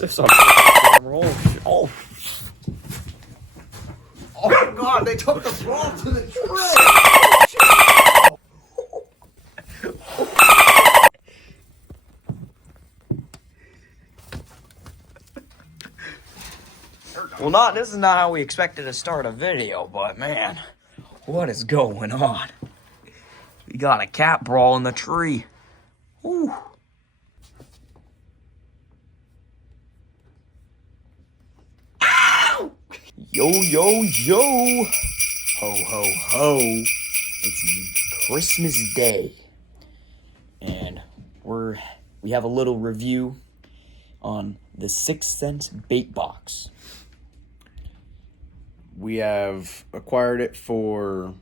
this on camera. Oh, Oh God, they took the ball to the tray. well, this is not how we expected to start a video, but man, what is going on? We got a cat brawl in the tree. Whew. Ow! Yo, yo, yo. Ho, ho, ho. It's Christmas Day. And we have a little review on the 6th Sense bait box. We have acquired it for,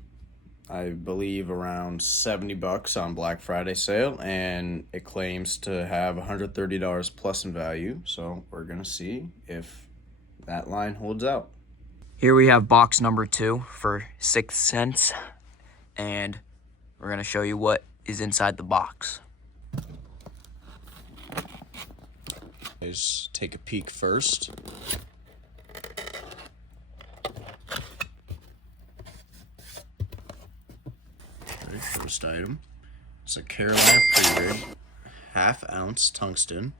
I believe, around $70 on Black Friday sale, and it claims to have $130 plus in value. So we're gonna see if that line holds out. Here we have box number 2 for 6th Sense, and we're gonna show you what is inside the box. Let's take a peek first. Okay, first item. It's a Carolina pre-rig, 1/2 ounce tungsten.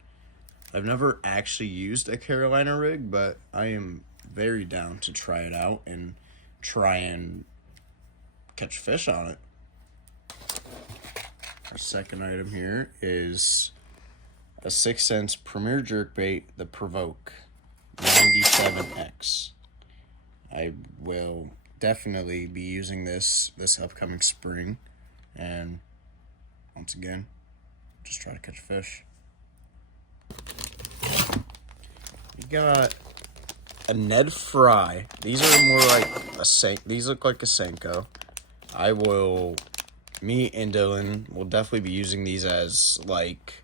I've never actually used a Carolina rig, but I am very down to try it out and try and catch fish on it. Our second item here is a 6th Sense Premier Jerkbait, the Provoke 97X. I will definitely be using this upcoming spring, and once again, just try to catch fish. We got a Ned Fry. These are more like a These look like a Senko. Me and Dylan will definitely be using these as like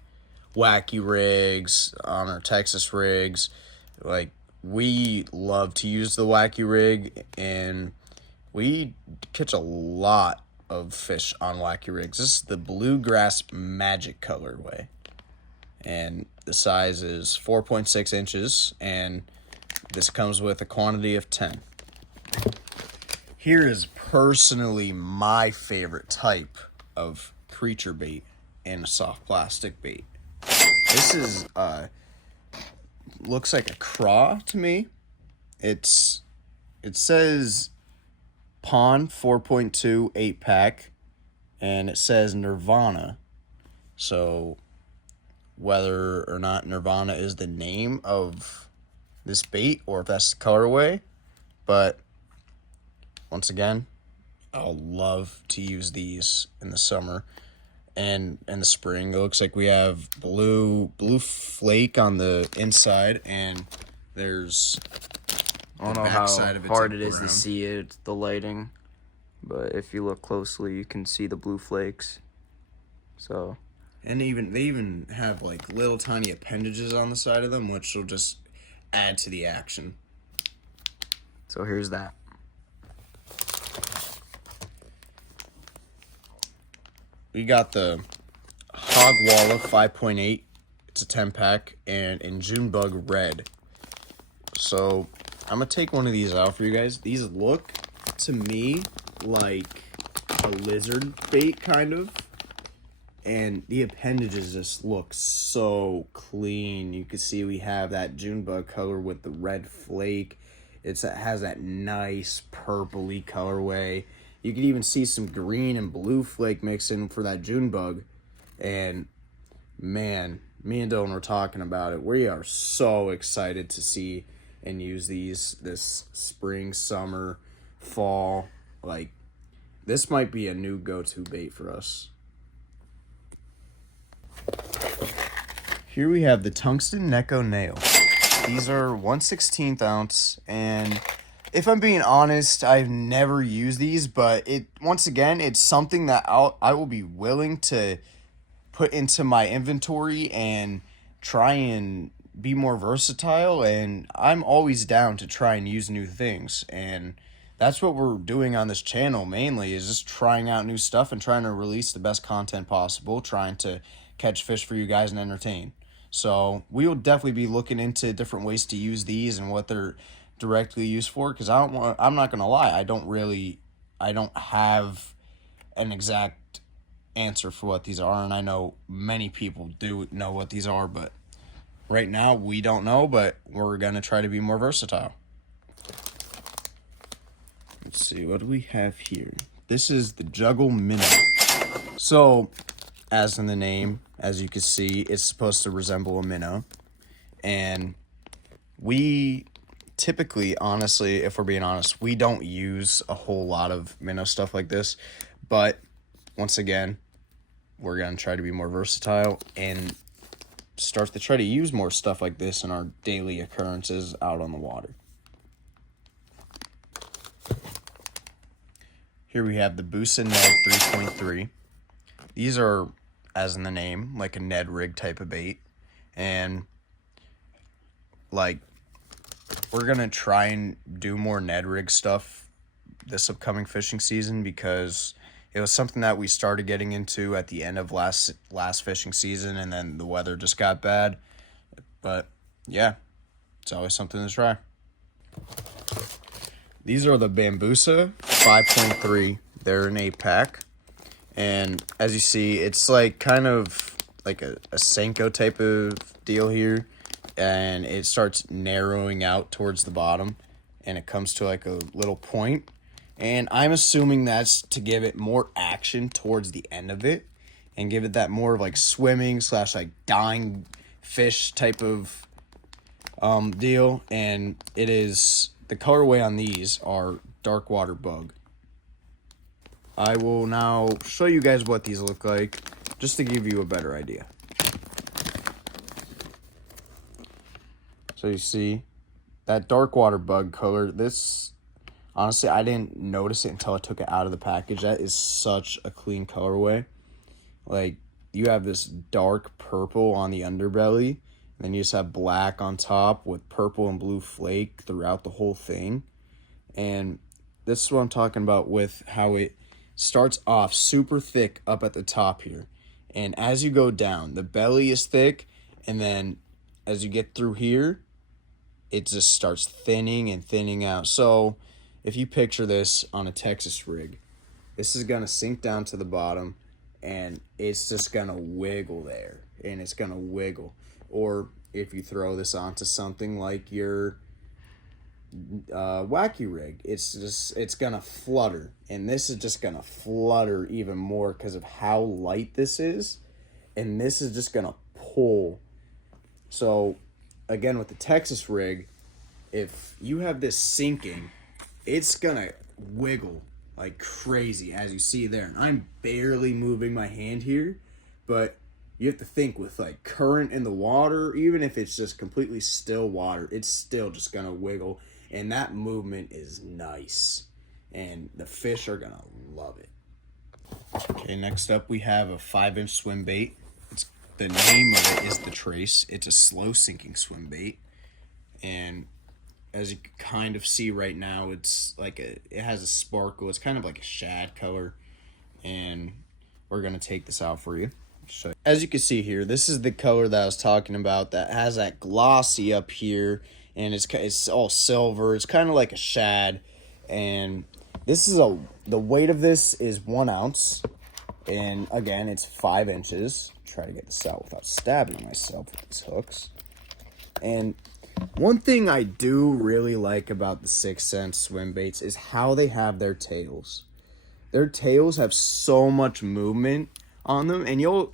wacky rigs on our Texas rigs. Like, we love to use the wacky rig, and we catch a lot of fish on wacky rigs. This is the Bluegrass Magic colorway, and the size is 4.6 inches, and this comes with a quantity of 10. Here is personally my favorite type of creature bait and a soft plastic bait. This is looks like a craw to me. It says Pond 4.2 8-pack, and it says Nirvana. So whether or not Nirvana is the name of this bait or if that's the colorway, but once again, I'll love to use these in the summer and in the spring. It looks like we have blue flake on the inside, and there's I don't know how hard it is to see it, the lighting, but if you look closely, you can see the blue flakes. So, and they even have like little tiny appendages on the side of them, which will just add to the action. So here's that. We got the Hogwalla 5.8. It's a 10-pack, and in Junebug Red. So I'm going to take one of these out for you guys. These look, to me, like a lizard bait, kind of. And the appendages just look so clean. You can see we have that Junebug color with the red flake. It has that nice purpley colorway. You can even see some green and blue flake mixed in for that Junebug. And man, me and Dylan were talking about it. We are so excited to see and use these this spring, summer, fall. Like, this might be a new go-to bait for us. Here we have the Tungsten Neko Nail. These are 1/16 ounce, and if I'm being honest, I've never used these, but once again, it's something that I will be willing to put into my inventory and try and be more versatile, and I'm always down to try and use new things, and that's what we're doing on this channel mainly, is just trying out new stuff and trying to release the best content possible, trying to catch fish for you guys and entertain. So we will definitely be looking into different ways to use these and what they're directly used for. Because I'm not gonna lie, I don't have an exact answer for what these are, and I know many people do know what these are, but right now we don't know. But we're gonna try to be more versatile. Let's see, what do we have here? This is the Juggle Minnow. So, as in the name, as you can see, it's supposed to resemble a minnow. And we typically, honestly, if we're being honest, we don't use a whole lot of minnow stuff like this. But, once again, we're going to try to be more versatile and start to try to use more stuff like this in our daily occurrences out on the water. Here we have the Busa Ned 3.3. These are, as in the name, like a Ned rig type of bait. And, like, we're going to try and do more Ned rig stuff this upcoming fishing season because it was something that we started getting into at the end of last fishing season, and then the weather just got bad. But, yeah, it's always something to try. These are the Bambusa 5.3. They're an 8-pack. And as you see, it's like kind of like a Senko type of deal here. And it starts narrowing out towards the bottom. And it comes to like a little point. And I'm assuming that's to give it more action towards the end of it. And give it that more of like swimming / like dying fish type of deal. And it is, the colorway on these are Dark Water Bug. I will now show you guys what these look like, just to give you a better idea. So you see, that Dark Water Bug color, this, honestly, I didn't notice it until I took it out of the package. That is such a clean colorway. Like, you have this dark purple on the underbelly, and then you just have black on top with purple and blue flake throughout the whole thing. And this is what I'm talking about with how it starts off super thick up at the top here. And as you go down, the belly is thick, and then as you get through here, it just starts thinning and thinning out. So if you picture this on a Texas rig, this is going to sink down to the bottom, and it's just going to wiggle there, and it's going to wiggle. Or if you throw this onto something like your wacky rig, it's gonna flutter, and this is just gonna flutter even more because of how light this is, and this is just gonna pull. So again, with the Texas rig, if you have this sinking, it's gonna wiggle like crazy, as you see there. And I'm barely moving my hand here, but you have to think with like current in the water, even if it's just completely still water, it's still just gonna wiggle. And that movement is nice. And the fish are gonna love it. Okay, next up we have a 5-inch swim bait. The name of it is the Trace. It's a slow sinking swim bait. And as you can kind of see right now, it's like it has a sparkle. It's kind of like a shad color. And we're gonna take this out for you. So, as you can see here, this is the color that I was talking about that has that glossy up here. And it's all silver. It's kind of like a shad. And this is the weight of this is 1 ounce. And again, it's 5 inches. Try to get this out without stabbing myself with these hooks. And one thing I do really like about the 6th Sense swim baits is how they have their tails. Their tails have so much movement on them, and you'll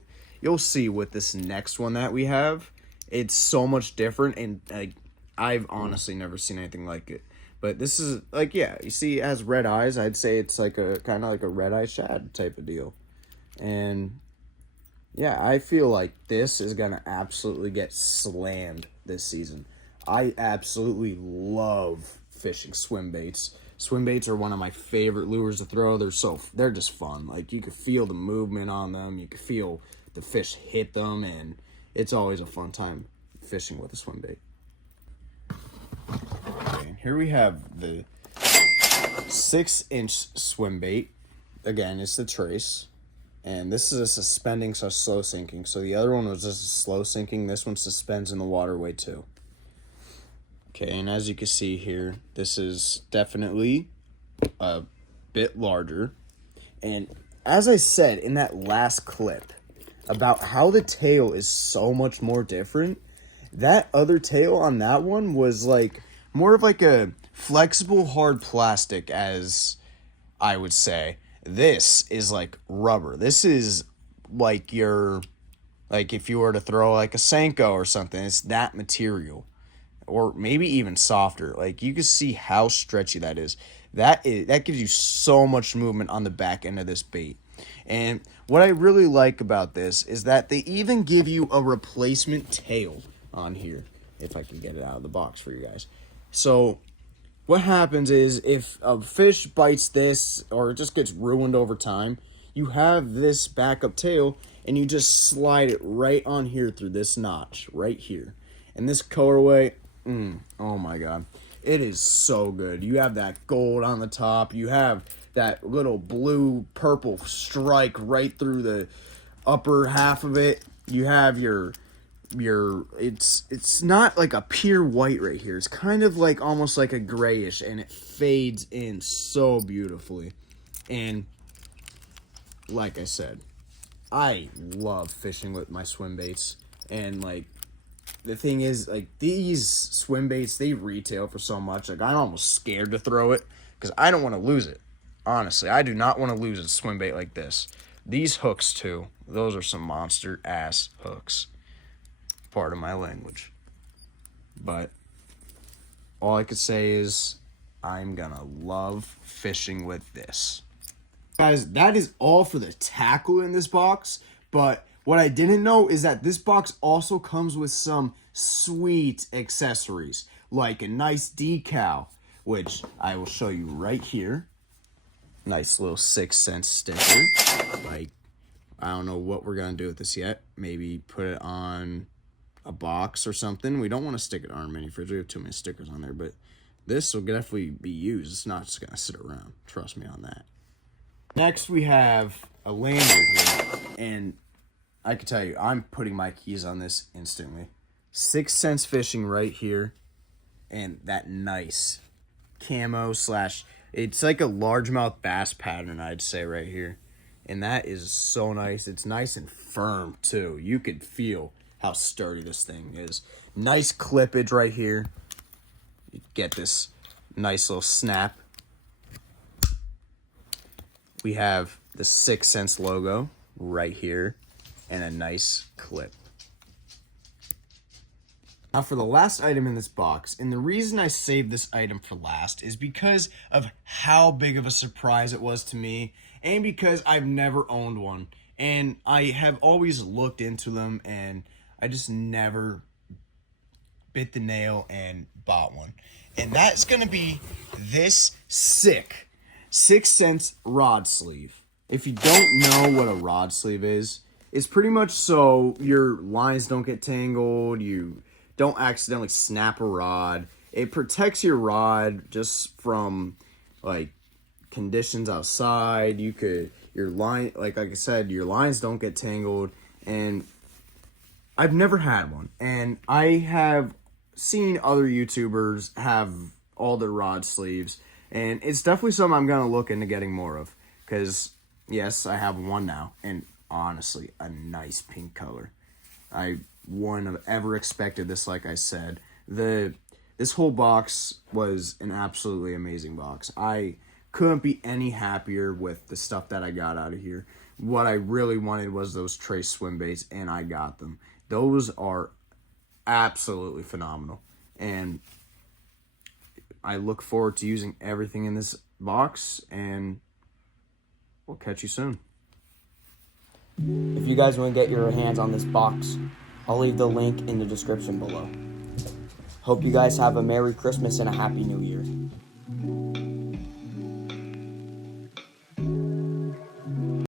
see with this next one that we have, it's so much different, and I've honestly never seen anything like it. But this is like, yeah, you see it has red eyes. I'd say it's like a kind of like a red eye shad type of deal. And yeah, I feel like this is gonna absolutely get slammed this season. I absolutely love fishing swim baits. Swim baits are one of my favorite lures to throw. They're just fun. Like, you can feel the movement on them. You can feel the fish hit them, and it's always a fun time fishing with a swim bait. Okay, here we have the 6-inch swim bait. Again, it's the Trace. And this is a suspending, so slow sinking. So the other one was just a slow sinking. This one suspends in the waterway too. Okay, and as you can see here, this is definitely a bit larger. And as I said in that last clip about how the tail is so much more different, that other tail on that one was like more of like a flexible hard plastic, as I would say. This is like rubber. This is like like if you were to throw like a Senko or something, it's that material. Or maybe even softer. Like you can see how stretchy that is. That gives you so much movement on the back end of this bait. And what I really like about this is that they even give you a replacement tail on here, if I can get it out of the box for you guys. So what happens is if a fish bites this or it just gets ruined over time, you have this backup tail and you just slide it right on here through this notch right here. And this colorway, oh my god, it is so good. You have that gold on the top. You have that little blue purple strike right through the upper half of it. You have your it's not like a pure white right here. It's kind of like almost like a grayish, and it fades in so beautifully. And like I said, I love fishing with my swim baits. And like the thing is, like these swim baits, they retail for so much. Like I'm almost scared to throw it because I don't want to lose it. Honestly, I do not want to lose a swim bait like this. These hooks too, those are some monster ass hooks. Part of my language. But all I could say is I'm gonna love fishing with this. Guys, that is all for the tackle in this box. But what I didn't know is that this box also comes with some sweet accessories, like a nice decal, which I will show you right here. Nice little 6 cent sticker. Like, I don't know what we're gonna do with this yet. Maybe put it on a box or something. We don't want to stick it on our mini fridge. We have too many stickers on there, but this will definitely be used. It's not just gonna sit around. Trust me on that. Next, we have a lanyard here, and I can tell you, I'm putting my keys on this instantly. 6 Cents Fishing right here, and that nice camo slash, it's like a largemouth bass pattern, I'd say right here, and that is so nice. It's nice and firm too. You could feel how sturdy this thing is. Nice clippage right here. You get this nice little snap. We have the 6 Cents logo right here and a nice clip. Now for the last item in this box, and the reason I saved this item for last is because of how big of a surprise it was to me, and because I've never owned one. And I have always looked into them, and I just never bit the nail and bought one. And that's going to be this sick 6 Cents rod sleeve. If you don't know what a rod sleeve is, it's pretty much so your lines don't get tangled, you don't accidentally snap a rod. It protects your rod just from like conditions outside. Your line, like I said, your lines don't get tangled. And I've never had one, and I have seen other YouTubers have all their rod sleeves, and it's definitely something I'm going to look into getting more of, because, yes, I have one now, and honestly, a nice pink color. I wouldn't have ever expected this, like I said. This whole box was an absolutely amazing box. I couldn't be any happier with the stuff that I got out of here. What I really wanted was those Trace swim baits, and I got them. Those are absolutely phenomenal, and I look forward to using everything in this box, and we'll catch you soon. If you guys want to get your hands on this box, I'll leave the link in the description below. Hope you guys have a Merry Christmas and a Happy New Year.